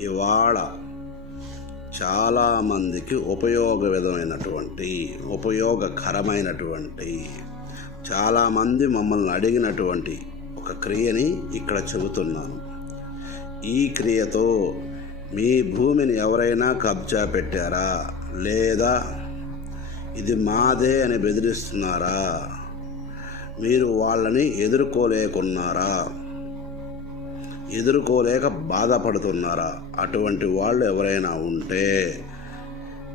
ఇవాళ చాలామందికి ఉపయోగవిధమైనటువంటి ఉపయోగకరమైనటువంటి చాలామంది మమ్మల్ని అడిగినటువంటి ఒక క్రియని ఇక్కడ చెబుతున్నాను. ఈ క్రియతో మీ భూమిని ఎవరైనా కబ్జా పెట్టారా? లేదా ఇది మాదే అని బెదిరిస్తున్నారా? మీరు వాళ్ళని ఎదుర్కోలేకున్నారా? ఎదుర్కోలేక బాధపడుతున్నారా? అటువంటి వాళ్ళు ఎవరైనా ఉంటే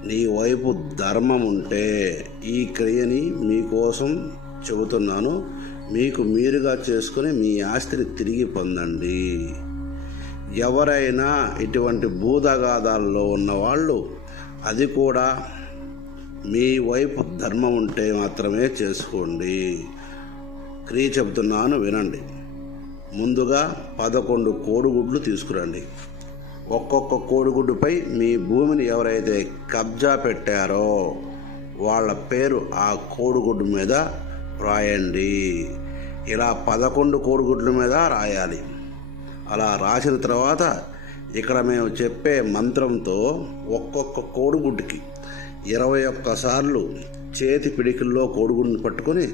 నీ వైపు ధర్మం ఉంటే ఈ క్రియని మీకోసం చెబుతున్నాను. మీకు మీరుగా చేసుకుని మీ ఆస్తిని తిరిగి పొందండి. ఎవరైనా ఇటువంటి భూతగాదాల్లో ఉన్నవాళ్ళు అది కూడా మీ వైపు ధర్మం ఉంటే మాత్రమే చేసుకోండి. క్రియ చెబుతున్నాను వినండి. ముందుగా పదకొండు కోడిగుడ్లు తీసుకురండి. ఒక్కొక్క కోడిగుడ్డుపై మీ భూమిని ఎవరైతే కబ్జా పెట్టారో వాళ్ళ పేరు ఆ కోడిగుడ్డు మీద రాయండి. ఇలా పదకొండు కోడిగుడ్ల మీద రాయాలి. అలా రాసిన తర్వాత ఇక్కడ మేము చెప్పే మంత్రంతో ఒక్కొక్క కోడిగుడ్డుకి ఇరవై ఒక్కసార్లు చేతి పిడికిల్లో కోడిగుడ్డుని పట్టుకొని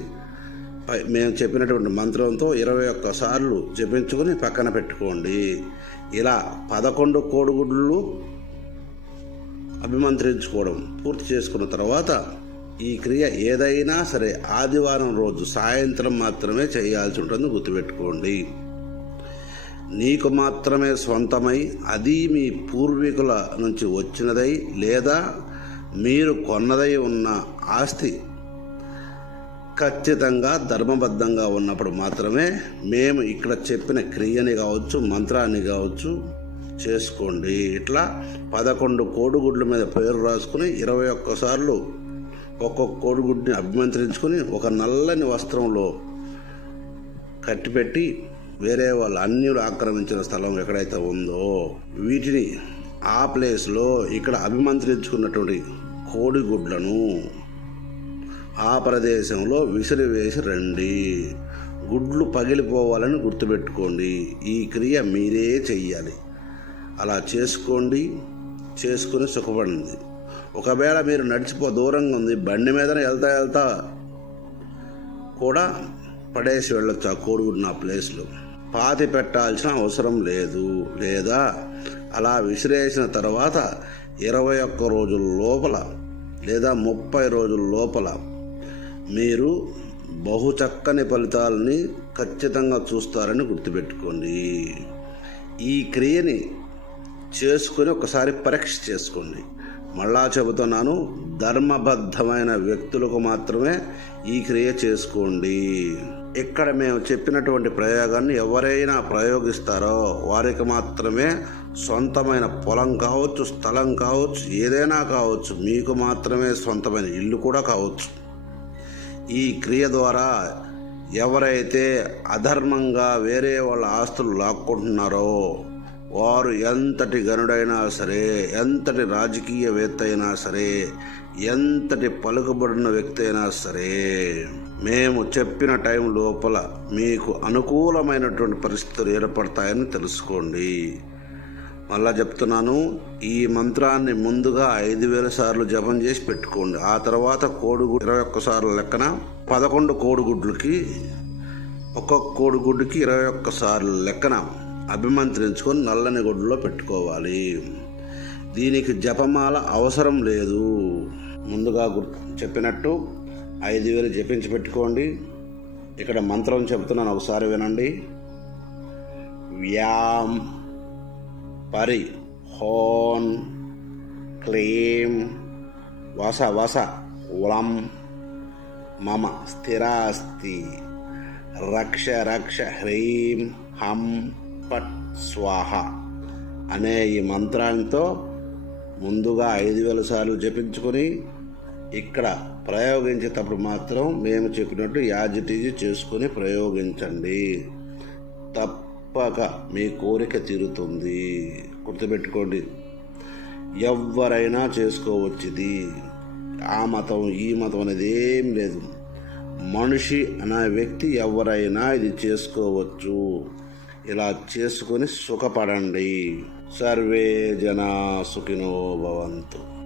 మేము చెప్పినటువంటి మంత్రంతో ఇరవై ఒక్కసార్లు జపించుకొని పక్కన పెట్టుకోండి. ఇలా పదకొండు కోడిగుడ్లు అభిమంత్రించుకోవడం పూర్తి చేసుకున్న తర్వాత ఈ క్రియ ఏదైనా సరే ఆదివారం రోజు సాయంత్రం మాత్రమే చేయాల్సి ఉంటుంది గుర్తుపెట్టుకోండి. నీకు మాత్రమే స్వంతమై అది మీ పూర్వీకుల నుంచి వచ్చినదై లేదా మీరు కొన్నదై ఉన్న ఆస్తి ఖచ్చితంగా ధర్మబద్ధంగా ఉన్నప్పుడు మాత్రమే మేము ఇక్కడ చెప్పిన క్రియని కావచ్చు మంత్రాన్ని కావచ్చు చేసుకోండి. ఇట్లా పదకొండు కోడిగుడ్ల మీద పేరు రాసుకుని ఇరవై ఒక్కసార్లు ఒక్కొక్క కోడిగుడ్ని అభిమంత్రించుకొని ఒక నల్లని వస్త్రంలో కట్టిపెట్టి వేరే వాళ్ళు అన్యులు ఆక్రమించిన స్థలం ఎక్కడైతే ఉందో వీటిని ఆ ప్లేస్లో ఇక్కడ అభిమంత్రించుకున్నటువంటి కోడిగుడ్లను ఆ ప్రదేశంలో విసిరివేసి రండి. గుడ్లు పగిలిపోవాలని గుర్తుపెట్టుకోండి. ఈ క్రియ మీరే చెయ్యాలి. అలా చేసుకోండి. చేసుకుని సుఖపడింది ఒకవేళ మీరు నడిచిపో దూరంగా ఉంది బండి మీదనే వెళ్తా వెళ్తా కూడా పడేసి వెళ్ళొచ్చు ఆ కోడిగుడ్డు నా ప్లేస్లో. పాతి పెట్టాల్సిన అవసరం లేదు. లేదా అలా విసిరేసిన తర్వాత ఇరవై ఒక్క రోజుల లోపల లేదా ముప్పై రోజుల లోపల మీరు బహు చక్కని ఫలితాలని ఖచ్చితంగా చూస్తారని గుర్తుపెట్టుకోండి. ఈ క్రియని చేసుకొని ఒకసారి పరీక్ష చేసుకోండి. మళ్ళా చెబుతున్నాను ధర్మబద్ధమైన వ్యక్తులకు మాత్రమే ఈ క్రియ చేసుకోండి. ఇక్కడ మేము చెప్పినటువంటి ప్రయోగాన్ని ఎవరైనా ప్రయోగిస్తారో వారికి మాత్రమే సొంతమైన పొలం కావచ్చు స్థలం కావచ్చు ఏదైనా కావచ్చు మీకు మాత్రమే సొంతమైన ఇల్లు కూడా కావచ్చు. ఈ క్రియ ద్వారా ఎవరైతే అధర్మంగా వేరే వాళ్ళ ఆస్తులు లాక్కుంటున్నారో వారు ఎంతటి గనుడైనా సరే ఎంతటి రాజకీయవేత్త అయినా సరే ఎంతటి పలుకుబడిన వ్యక్తి అయినా సరే మేము చెప్పిన టైం లోపల మీకు అనుకూలమైనటువంటి పరిస్థితులు ఏర్పడతాయని తెలుసుకోండి. మళ్ళా చెప్తున్నాను ఈ మంత్రాన్ని ముందుగా ఐదు వేల సార్లు జపం చేసి పెట్టుకోండి. ఆ తర్వాత కోడిగుడ్డు ఇరవై ఒక్క సార్లు లెక్కన పదకొండు కోడిగుడ్లకి ఒక్కొక్క కోడిగుడ్డుకి ఇరవై ఒక్క సార్లు లెక్కన అభిమంత్రించుకొని నల్లని గుడ్డులో పెట్టుకోవాలి. దీనికి జపమాల అవసరం లేదు. ముందుగా చెప్పినట్టు ఐదు వేలు జపించి పెట్టుకోండి. ఇక్కడ మంత్రం చెప్తున్నాను ఒకసారి వినండి. వ్యామ్. పరి హోన్ క్లీం వస వస ఉలం మమ స్థిరాస్తి రక్ష రక్ష హ్రీం హం పట్ స్వాహ అనే ఈ మంత్రాలతో ముందుగా ఐదు వేల సార్లు జపించుకొని ఇక్కడ ప్రయోగించేటప్పుడు మాత్రం మేము చెప్పినట్టు యాజిటీజీ చేసుకొని ప్రయోగించండి. తప్పక మీ కోరిక తీరుతుంది. గుర్తుపెట్టుకోండి. ఎవరైనా చేసుకోవచ్చు ఇది ఆ మతం ఈ మతం అనేది ఏం లేదు. మనిషి అనే వ్యక్తి ఎవరైనా ఇది చేసుకోవచ్చు. ఇలా చేసుకొని సుఖపడండి. సర్వే జనా సుఖినో భవంతు.